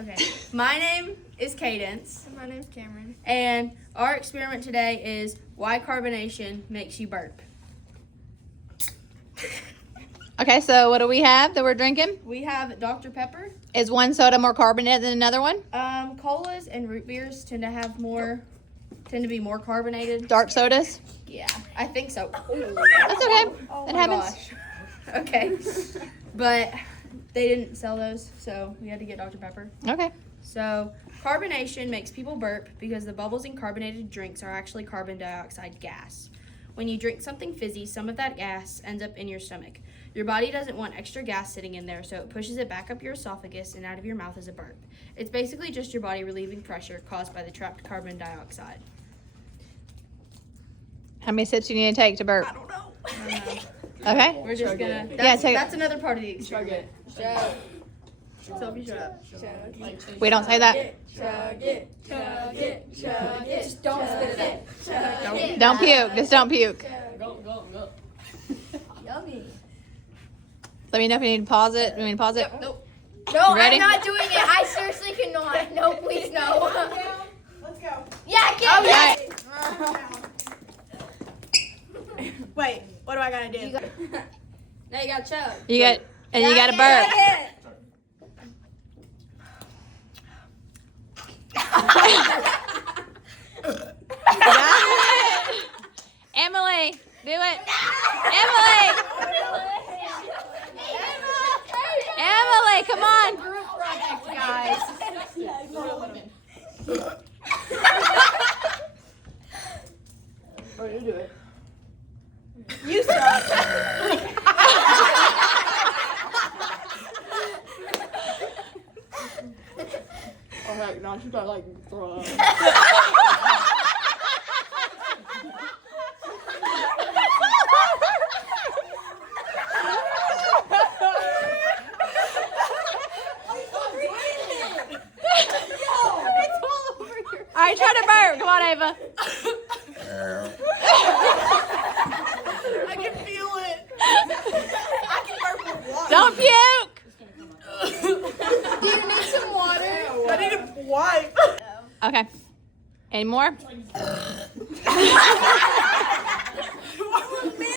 Okay. My name is Kaydence. And my name's Camryn. And our experiment today is why carbonation makes you burp. Okay, so what do we have that we're drinking? We have Dr. Pepper. Is one soda more carbonated than another one? Colas and root beers tend to be more carbonated. Dark sodas? Yeah, I think so. That's okay. Oh It my happens. gosh. Okay. But they didn't sell those, so we had to get Dr. Pepper. Okay. So carbonation makes people burp because the bubbles in carbonated drinks are actually carbon dioxide gas. When you drink something fizzy, some of that gas ends up in your stomach. Your body doesn't want extra gas sitting in there, so it pushes it back up your esophagus and out of your mouth as a burp. It's basically just your body relieving pressure caused by the trapped carbon dioxide. How many sips do you need to take to burp? I don't know. Okay. We're just gonna. That's another part of the experiment. Sophie, shut up. We don't say that. Chug it. Just don't spit it out. Don't puke. Just don't puke. Go. Yummy. Let me know if you need to pause it. You want me to pause it? Nope. No, Ready? I'm not doing it. I seriously cannot. No, please, no. Let's go. Yeah, get it. Wait, what do I gotta do? Now you got chug. You got to burp. Emily, do it. Emily, come on. Group project, guys. You do it. You suck. Alright, now you gotta throw up. All right, try to burp. Come on, Ava. I can feel it. I can burp with water. Don't puke. Do you need some water? I need a wipe. Okay. Any more?